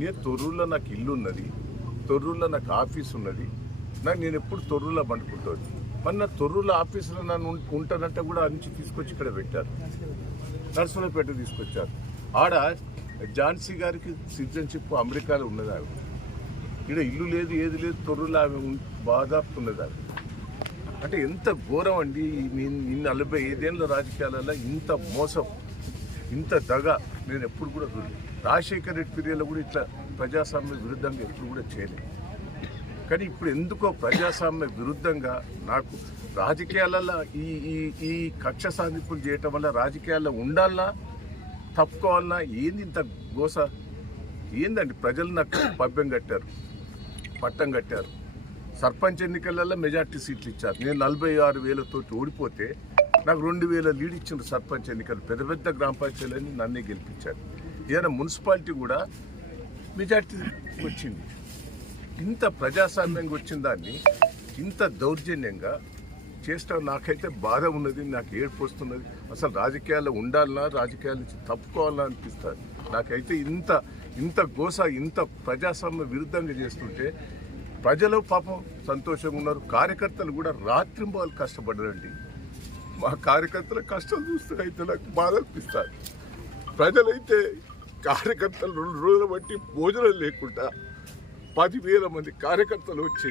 నేను తొర్రూరులో నాకు ఇల్లు ఉన్నది, తొర్రూరులో నాకు ఆఫీస్ ఉన్నది. నేను ఎప్పుడు తొర్రూరులో పండుకుంటాను. మరి నా తొర్రూరులో ఆఫీసులో నన్ను ఉంటానంటే కూడా నుంచి తీసుకొచ్చి ఇక్కడ పెట్టారు, నర్సులపేట తీసుకొచ్చారు. ఆడ ఝాన్సీ గారికి సిటిజన్షిప్ అమెరికాలో ఉన్నది. ఆమె ఇక్కడ ఇల్లు లేదు, ఏది లేదు, తొర్రూరులో ఆమె బాధాపు ఉన్నది. ఆమె అంటే ఎంత ఘోరం అండి. 45 ఏళ్ళ రాజకీయాలలో ఇంత మోసం, ఇంత దగ నేను ఎప్పుడు కూడా చూడలేదు. రాజశేఖర్ రెడ్డి పీరియడ్లో కూడా ఇట్లా ప్రజాస్వామ్య విరుద్ధంగా ఎప్పుడు కూడా చేయలేదు. కానీ ఇప్పుడు ఎందుకో ప్రజాస్వామ్య విరుద్ధంగా నాకు రాజకీయాలలో ఈ కక్ష సాధింపులు చేయటం వల్ల రాజకీయాల్లో ఉండాలన్నా తప్పుకోవాలన్నా ఏంది ఇంత గోస ఏందండి? ప్రజలు నాకు పట్టం కట్టారు. సర్పంచ్ ఎన్నికలలో మెజార్టీ సీట్లు ఇచ్చారు. నేను 46,000 ఓడిపోతే నాకు 2,000 లీడ్ ఇచ్చిన సర్పంచ్ ఎన్నికలు. పెద్ద పెద్ద గ్రామ పంచాయతీలని నన్నే గెలిపించారు. ఏదైనా మున్సిపాలిటీ కూడా మెజార్టీ వచ్చింది. ఇంత ప్రజాస్వామ్యంగా వచ్చిన దాన్ని ఇంత దౌర్జన్యంగా చేస్తాం. నాకైతే బాధ ఉన్నది, నాకు ఏడుపు వస్తున్నది. అసలు రాజకీయాల్లో ఉండాలన్నా, రాజకీయాల నుంచి తప్పుకోవాలన్నా అనిపిస్తుంది. నాకైతే ఇంత గోస, ఇంత ప్రజాస్వామ్య విరుద్ధంగా చేస్తుంటే ప్రజలు పాపం సంతోషంగా ఉన్నారు. కార్యకర్తలు కూడా రాత్రింబవళ్ళు కష్టపడ్డారండి. మా కార్యకర్తల కష్టాలు చూస్తే అయితే నాకు బాధ అనిపిస్తుంది. ప్రజలైతే కార్యకర్తలు 2 రోజులు బట్టి భోజనం లేకుండా 10,000 మంది కార్యకర్తలు వచ్చి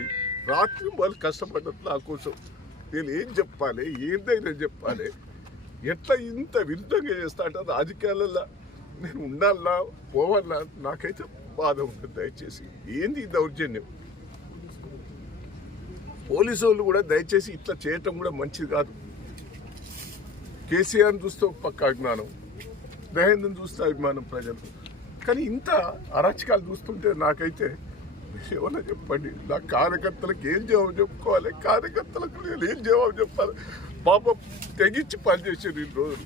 రాత్రింబవళ్ళు కష్టపడ్డారు నా కోసం. నేను ఏం చెప్పాలి, ఏందైనా చెప్పాలి? ఎట్లా ఇంత విరుద్ధంగా చేస్తా అంటే రాజకీయాలలో నేను ఉండాలన్నా పోవాలన్నా నాకైతే బాధ ఉంటుంది. దయచేసి ఏంది ఈ దౌర్జన్యం? పోలీసు వాళ్ళు కూడా దయచేసి ఇట్లా చేయటం కూడా మంచిది కాదు. కేసీఆర్ని చూస్తే పక్క అభిమానం, మహేంద్రని చూస్తే అభిమానం ప్రజలు. కానీ ఇంత అరాచకాలు చూస్తుంటే నాకైతే ఏమన్నా చెప్పండి. నా కార్యకర్తలకు ఏం జవాబు చెప్పుకోవాలి? కార్యకర్తలకు నేను ఏం జవాబు చెప్పాలి? పాపం తెగించి పనిచేసారు 2 రోజులు.